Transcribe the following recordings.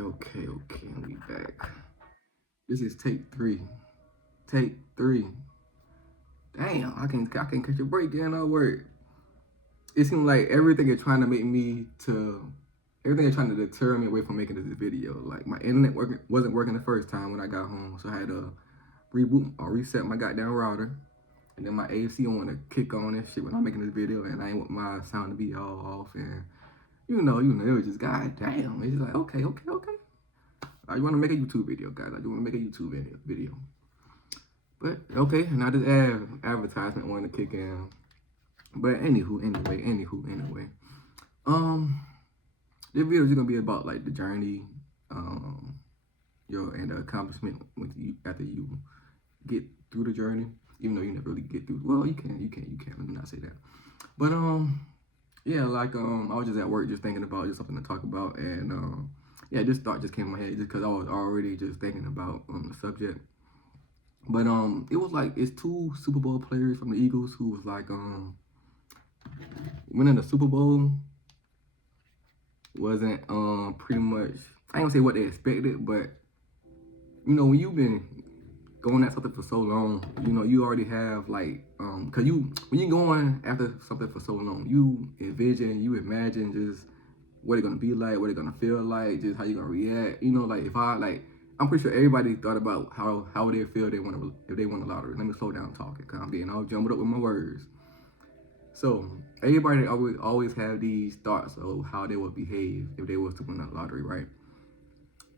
Okay. We back. This is take three. Take three. Damn, I can't catch a break getting no work. It seems like everything is trying to everything is trying to deter me away from making this video. Like my internet wasn't working the first time when I got home, so I had to reboot or reset my goddamn router. And then my AC want to kick on and shit when I'm making this video, and I ain't want my sound to be all off. And you know, it was just goddamn. It's just like okay. I want to make a YouTube video, guys. I do want to make a YouTube video. But okay, now this advertisement wanted to kick in. But anyway. This video is gonna be about like the journey, and the accomplishment after you get through the journey. Even though you never really get through. Well, you can. Let me not say that. But yeah, like I was just at work, just thinking about just something to talk about, and yeah, this thought just came in my head just because I was already just thinking about the subject. But it was like it's two Super Bowl players from the Eagles who was like winning the Super Bowl wasn't pretty much, I ain't gonna say what they expected, but you know when you've been going at something for so long, you know you already have like cause when you going after something for so long, you imagine just what it's gonna be like, what it's gonna feel like, just how you gonna react. You know, like I'm pretty sure everybody thought about how they feel if they won the lottery. Let me slow down talking, because I'm being all jumbled up with my words. So everybody always have these thoughts of how they would behave if they was to win the lottery, right?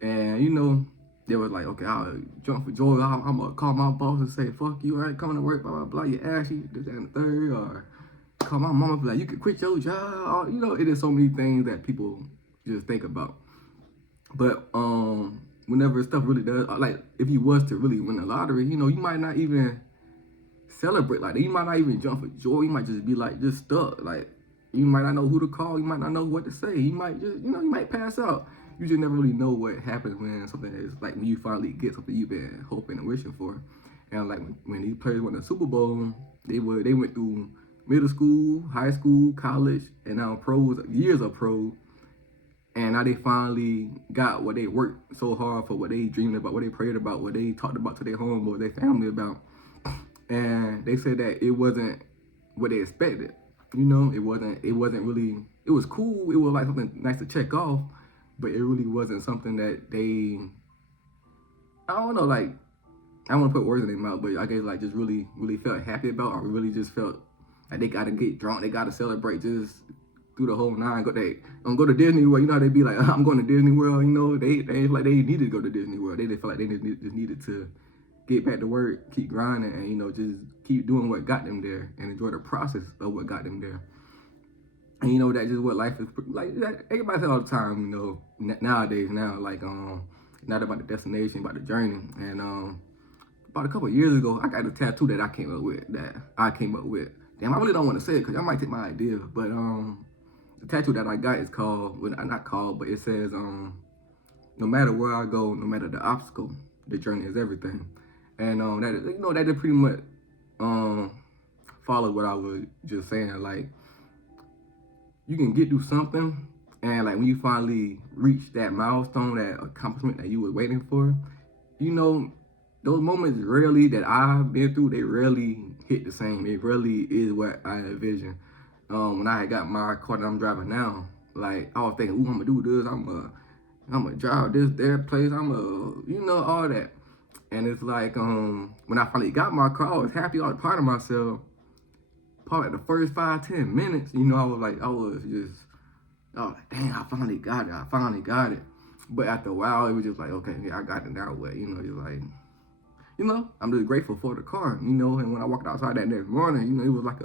And you know, they was like, okay, I'll jump for joy. I'm gonna call my boss and say, fuck you, I ain't coming to work, blah, blah, blah, you ashy, this, that, and the third, or call my mama, be like, you can quit your job. You know, it is so many things that people just think about. But whenever stuff really does, like if you was to really win the lottery, you know, you might not even celebrate like that. You might not even jump for joy. You might just be like just stuck. Like you might not know who to call. You might not know what to say. You might just, you know, you might pass out. You just never really know what happens when something is like when you finally get something you've been hoping and wishing for. And like when these players won the Super Bowl, they went through middle school, high school, college, and now pros, years of pro. And now they finally got what they worked so hard for, what they dreamed about, what they prayed about, what they talked about to their homeboys, their family about. And they said that it wasn't what they expected. You know, it wasn't really, it was cool. It was like something nice to check off, but it really wasn't something that they, I don't know, like, I don't want to put words in their mouth, but I guess like just really felt happy about, or really just felt like they got to get drunk, they got to celebrate just through the whole nine. Go to Disney World. You know how they be like, I'm going to Disney World. You know, they like they needed to go to Disney World. They just felt like they just needed to get back to work, keep grinding, and you know, just keep doing what got them there and enjoy the process of what got them there. And you know, that's just what life is like. Everybody says all the time. You know, nowadays, like not about the destination, about the journey. And about a couple of years ago, I got a tattoo that I came up with. Damn, I really don't want to say it because I might take my idea, but the tattoo that I got is called, well, not called, but it says, no matter where I go, no matter the obstacle, the journey is everything. And that just pretty much follow what I was just saying. Like, you can get through something, and like when you finally reach that milestone, that accomplishment that you were waiting for, you know, those moments rarely that I've been through, they rarely hit the same. It really is what I envisioned. When I had got my car that I'm driving now, like I was thinking, ooh, I'm gonna do this, I'm gonna drive this, that place, you know, all that. And it's like, when I finally got my car, I was happy, I was proud of myself. Probably the first 5-10 minutes, you know, I was like, dang, I finally got it. But after a while, it was just like, okay, yeah, I got it now. What, you know, just like, you know, I'm just grateful for the car, you know. And when I walked outside that next morning, you know, it was like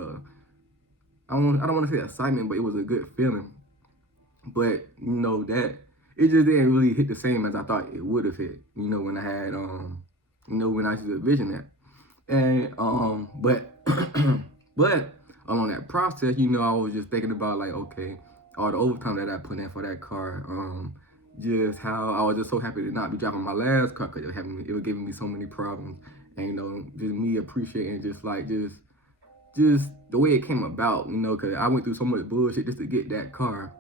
I don't want to say excitement, but it was a good feeling. But you know that it just didn't really hit the same as I thought it would have hit. You know, when I had you know, when I used to envision that. And but but along that process, you know, I was just thinking about like, okay, all the overtime that I put in for that car, just how I was just so happy to not be driving my last car because it was giving me so many problems. And you know, just me appreciating just the way it came about, you know, because I went through so much bullshit just to get that car.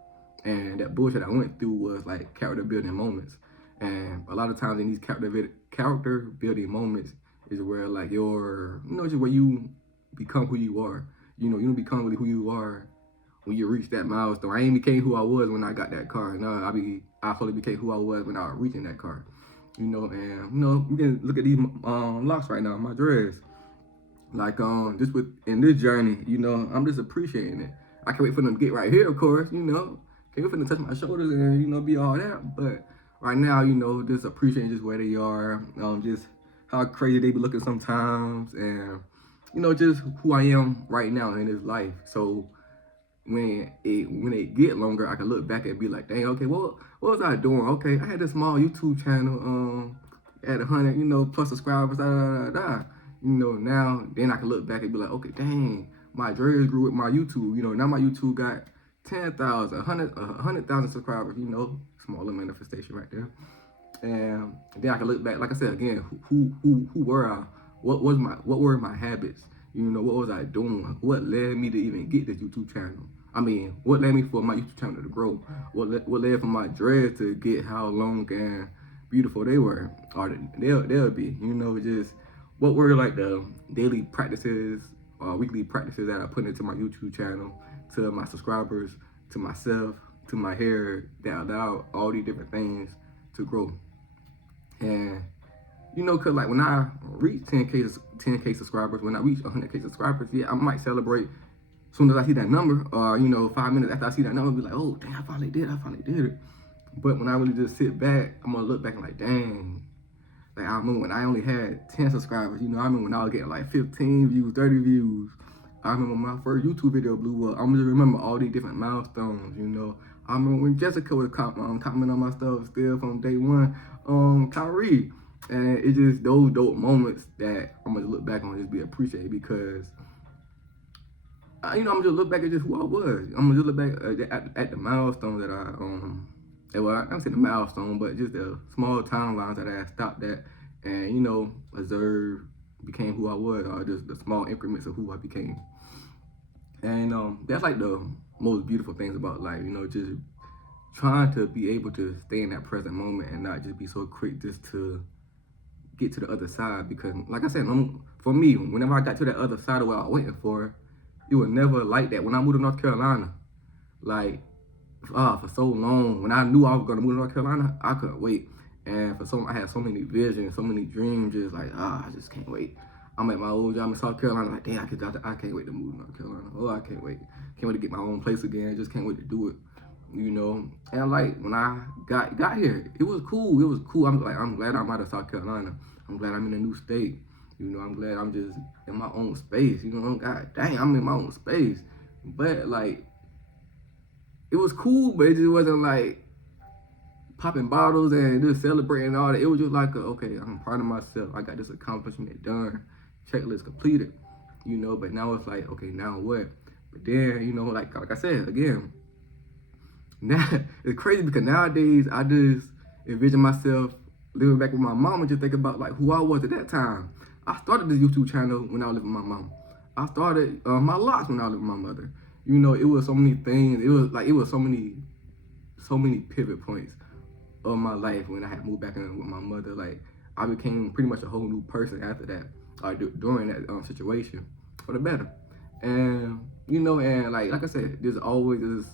And that bullshit I went through was like character building moments. And a lot of times in these character building moments is where like just where you become who you are. You don't become really who you are when you reach that milestone. I ain't became who I was when I got that car. No, I slowly became who I was when I was reaching that car. And you can look at these locks right now, my dreads. Like just in this journey, I'm just appreciating it. I can't wait for them to get right here, of course, Can't wait for them to touch my shoulders and be all that. But right now, just appreciating just where they are, just how crazy they be looking sometimes, and just who I am right now in this life. So when it get longer, I can look back and be like, dang, okay, what was I doing? Okay, I had a small YouTube channel, at 100, plus subscribers, now then I can look back and be like, okay, dang, my dreads grew with my YouTube. Now my YouTube got 10,000, 100,000 subscribers. Smaller manifestation right there. And then I can look back, like I said again, who were I? What were my habits? What was I doing? What led me to even get this YouTube channel? I mean, what led me for my YouTube channel to grow? What led for my dreads to get how long and beautiful they were, or they'll be? Just what were like the daily practices or weekly practices that I put into my YouTube channel, to my subscribers, to myself, to my hair, that allowed all these different things to grow. And cause like when I reach 10K subscribers, when I reach 100K subscribers, yeah, I might celebrate as soon as I see that number, or 5 minutes after I see that number, I'll be like, oh, dang, I finally did it. But when I really just sit back, I'm gonna look back and like, dang, like I remember when I only had 10 subscribers. I remember when I was getting like 15 views, 30 views. I remember when my first YouTube video blew up. I'm just remember all these different milestones. I remember when Jessica was commenting on my stuff still from day one. Kyrie, and it's just those dope moments that I'm gonna look back on and just be appreciated, because I'm gonna just look back at just who I was. I'm gonna just look back at the milestones that I don't say the milestone, but just the small timelines that I stopped at and, observed, became who I was, or just the small increments of who I became. And that's like the most beautiful things about life, just trying to be able to stay in that present moment and not just be so quick just to get to the other side. Because like I said, for me, whenever I got to that other side of what I was waiting for, it was never like that. When I moved to North Carolina, like, for so long, when I knew I was gonna move to North Carolina, I couldn't wait. And I had so many visions, so many dreams, just like, I just can't wait. I'm at my old job in South Carolina, like, damn, I can't wait to move to North Carolina. Oh, I can't wait. Can't wait to get my own place again. Just can't wait to do it, And like, when I got here, it was cool. I'm glad I'm out of South Carolina. I'm glad I'm in a new state. I'm glad I'm just in my own space. God dang, I'm in my own space. But like, it was cool, but it just wasn't like popping bottles and just celebrating all that. It was just like, okay, I'm proud of myself. I got this accomplishment done. Checklist completed. But now it's like, okay, now what? But then, like I said, again, now it's crazy because nowadays I just envision myself living back with my mom and just think about like who I was at that time. I started this YouTube channel when I was living with my mom. I started my locks when I was living with my mother. It was so many things. It was so many pivot points of my life when I had moved back in with my mother. Like, I became pretty much a whole new person after that, during that situation, for the better. And and like I said, there's always this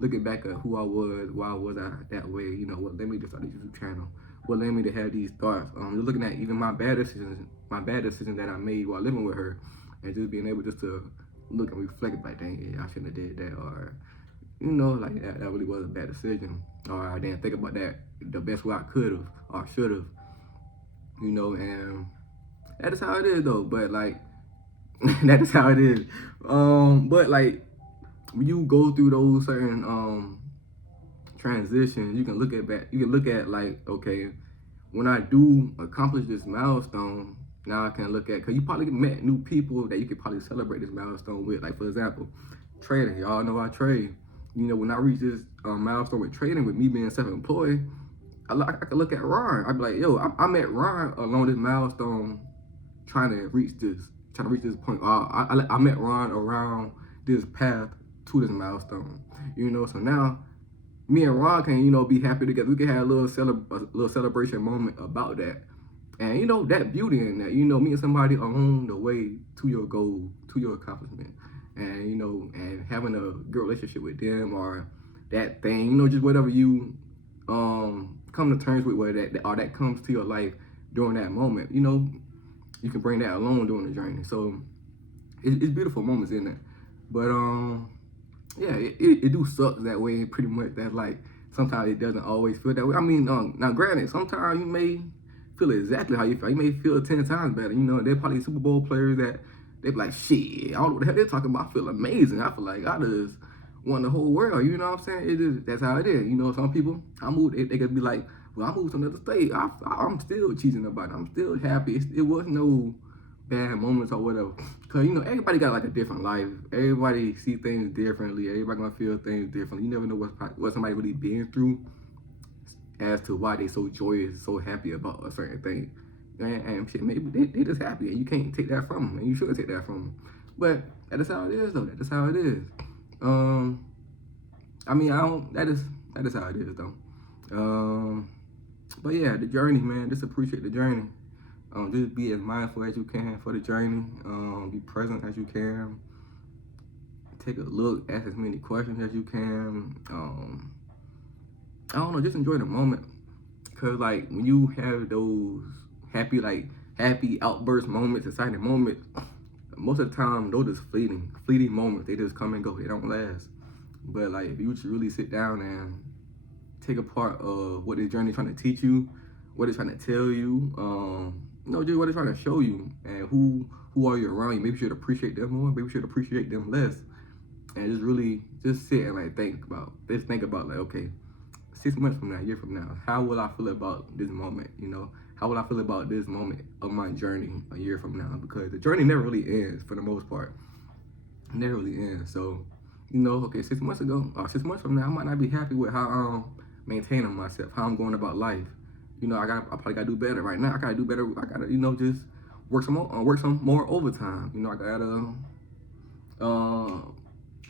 looking back at who I was, why was I that way? What led me to start this YouTube channel? What led me to have these thoughts? Just looking at even my bad decisions that I made while living with her, and just being able just to look and reflect, like, dang, yeah, I shouldn't have did that, or like that really was a bad decision, or I didn't think about that the best way I could have or should have, and that is how it is though. But like, that is how it is. But like, when you go through those certain transitions, you can look at like, okay, when I do accomplish this milestone, now I can look at, because you probably met new people that you could probably celebrate this milestone with. Like, for example, trading. Y'all know I trade. When I reach this milestone with trading, with me being self-employed, I could look at Ron. I'd be like, yo, I met Ron along this milestone, trying to reach this point. I met Ron around this path to this milestone. So now me and Ron can, you know, be happy together. We can have a little celebration moment about that. And you know, that beauty in that, you know, meeting somebody on the way to your goal, to your accomplishment. And you know, and having a good relationship with them or that thing, you know, just whatever you come to terms with, where that comes to your life during that moment, you know, you can bring that along during the journey. So it's beautiful moments in it. But yeah, it do suck that way, pretty much, that like sometimes it doesn't always feel that way. I mean, now granted, sometimes you may feel exactly how you feel. You may feel 10 times better. You know, they're probably Super Bowl players that they be like, shit, I don't know what the hell they're talking about. I feel amazing. I feel like I just won the whole world. You know what I'm saying? It is, that's how it is. You know, some people, they could be like, well, I moved to another state. I'm still cheating about it. I'm still happy. It was no bad moments or whatever. Cause you know, everybody got like a different life. Everybody see things differently. Everybody gonna feel things differently. You never know what somebody really been through as to why they so joyous, so happy about a certain thing. And shit, maybe they just happy, and you can't take that from them, and you shouldn't take that from them. But that is how it is, though. That is how it is. I mean, that is how it is, though. But yeah, the journey, man. Just appreciate the journey. Just be as mindful as you can for the journey. Be present as you can. Take a look, ask as many questions as you can. I don't know, just enjoy the moment. Cause like when you have those happy outburst moments, exciting moments, most of the time those are fleeting moments. They just come and go. They don't last. But like if you really sit down and take a part of what this journey is trying to teach you, what it's trying to tell you, you know, just what it's trying to show you, and who are you around you. Maybe you should appreciate them more. Maybe you should appreciate them less. And just really just sit and like think about like, okay, 6 months from now, a year from now, how will I feel about this moment? You know, how will I feel about this moment of my journey a year from now? Because the journey never really ends for the most part. It never really ends. So, you know, okay, 6 months ago, or 6 months from now, I might not be happy with how I'm maintaining myself, how I'm going about life. You know, I probably gotta do better right now. I gotta do better. I gotta, you know, just work some more overtime. You know, I gotta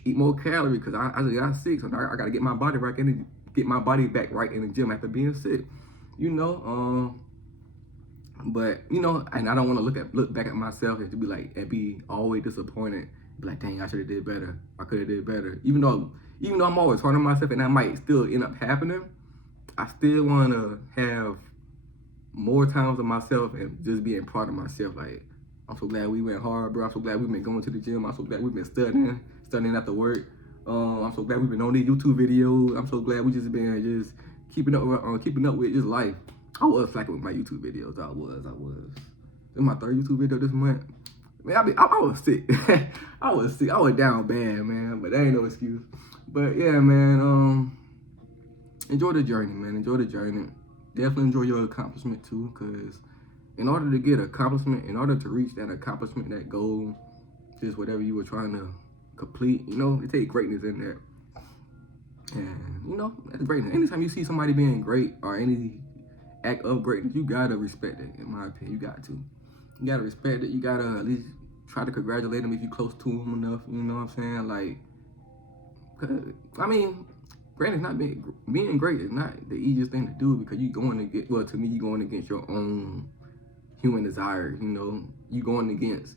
eat more calories because I just got sick. So I gotta get my body back right in the gym after being sick. You know, but you know, and I don't want to look back at myself and to be like, and be always disappointed. Be like, dang, I should have did better. I could have did better. Even though I'm always hard on myself, and that might still end up happening, I still want to have more times of myself and just being proud of myself. Like, I'm so glad we went hard, bro. I'm so glad we've been going to the gym. I'm so glad we've been studying after work. I'm so glad we've been on these YouTube videos. I'm so glad we just been keeping up with just life. I was slacking with my YouTube videos. I was. This is my 3rd YouTube video this month. Man, I was sick. I was sick. I was down bad, man. But that ain't no excuse. But yeah, man. Enjoy the journey, man. Enjoy the journey. Definitely enjoy your accomplishment too, because in order to get accomplishment, in order to reach that accomplishment, that goal, just whatever you were trying to complete, you know, it takes greatness in there. And you know, that's greatness. Anytime you see somebody being great or any act of greatness, you gotta respect it. In my opinion, you gotta respect it. You gotta at least try to congratulate them if you're close to them enough. You know what I'm saying? Like, I mean, granted, not being great is not the easiest thing to do, because you're going against your own human desires. You know, you going against,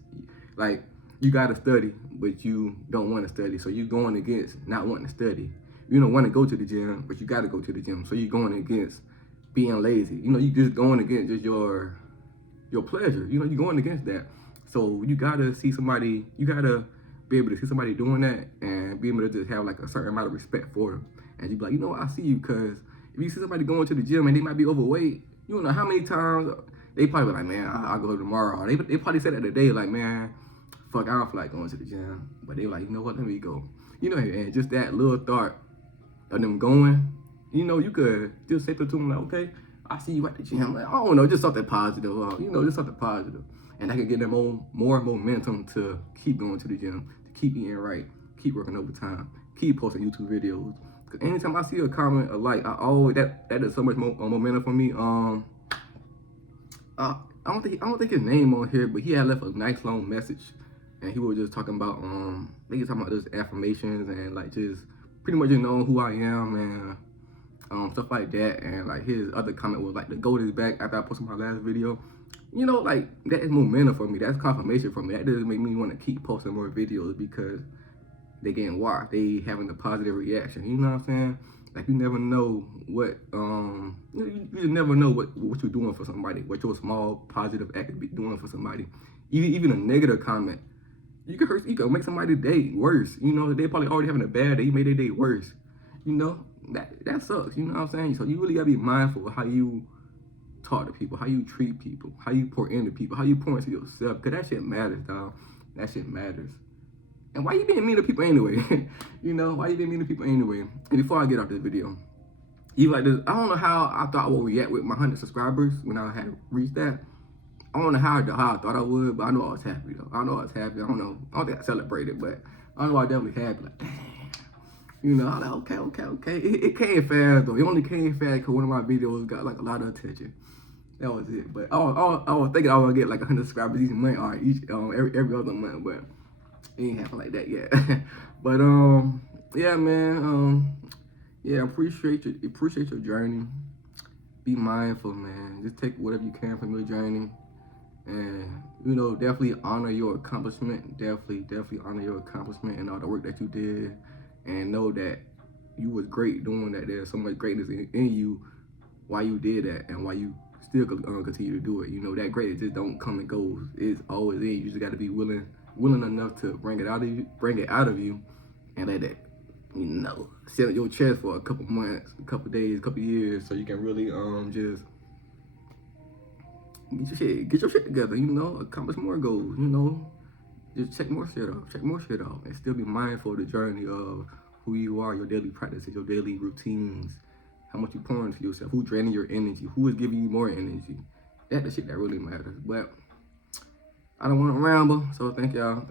like, you gotta study, but you don't want to study, so you're going against not wanting to study. You don't want to go to the gym, but you gotta go to the gym, so you're going against being lazy. You know, you just going against just your pleasure. You know, you're going against that. So you gotta see somebody. You gotta be able to see somebody doing that and be able to just have like a certain amount of respect for them. And you be like, you know what, I see you, because if you see somebody going to the gym and they might be overweight, you don't know how many times they probably be like, man, I'll go tomorrow. Or they probably said that today, like, man, fuck, I don't feel like going to the gym. But they like, you know what, let me go. You know, and just that little thought of them going, you know, you could just say to them, like, okay, I see you at the gym. Like, I don't know, just something positive. You know, just something positive. And that could get them more momentum to keep going to the gym, to keep eating right, keep working overtime, keep posting YouTube videos. Because anytime I see a comment, a like, I always, that is so much more momentum for me. I don't think his name on here, but he had left a nice long message, and he was just talking about they was talking about just affirmations and like just pretty much just knowing who I am, and stuff like that. And like his other comment was like, the GOAT is back after I posted my last video. You know, like that is momentum for me. That's confirmation for me. That doesn't make me want to keep posting more videos because they getting watched. They having a positive reaction. You know what I'm saying? Like you never know what you just never know what you're doing for somebody. What your small positive act could be doing for somebody. Even a negative comment, you can make somebody's day worse. You know, they probably already having a bad day. You made their day worse. You know, that sucks. You know what I'm saying? So you really gotta be mindful of how you talk to people, how you treat people, how you pour into people, how you pour into yourself. Cause that shit matters, dog. That shit matters. And why you being mean to people anyway? You know, why you being mean to people anyway? And before I get off this video, you like this, I don't know how I thought I would react with my 100 subscribers when I had reached that. I don't know how I thought I would, but I know I was happy though. I know I was happy. I don't think I celebrated, but I know I definitely happy. Like, damn. You know, I'm like, okay. It came fast though. It only came fast because one of my videos got like a lot of attention. That was it. But I was thinking I was gonna get like 100 subscribers each month or every other month, but it ain't happen like that yet. But yeah, man. Yeah, appreciate your journey. Be mindful, man. Just take whatever you can from your journey. And, you know, definitely honor your accomplishment. Definitely honor your accomplishment and all the work that you did. And know that you was great doing that. There's so much greatness in you why you did that and why you still continue to do it. You know, that greatness just don't come and go. It's always in you. You just got to be willing enough to bring it out of you and let it, you know, sit on your chest for a couple months, a couple days, a couple years so you can really just get your shit together, you know, accomplish more goals, you know, just check more shit off, and still be mindful of the journey of who you are, your daily practices, your daily routines, how much you pour into yourself, who's draining your energy, who is giving you more energy. That's the shit that really matters. But I don't want to ramble, so thank y'all.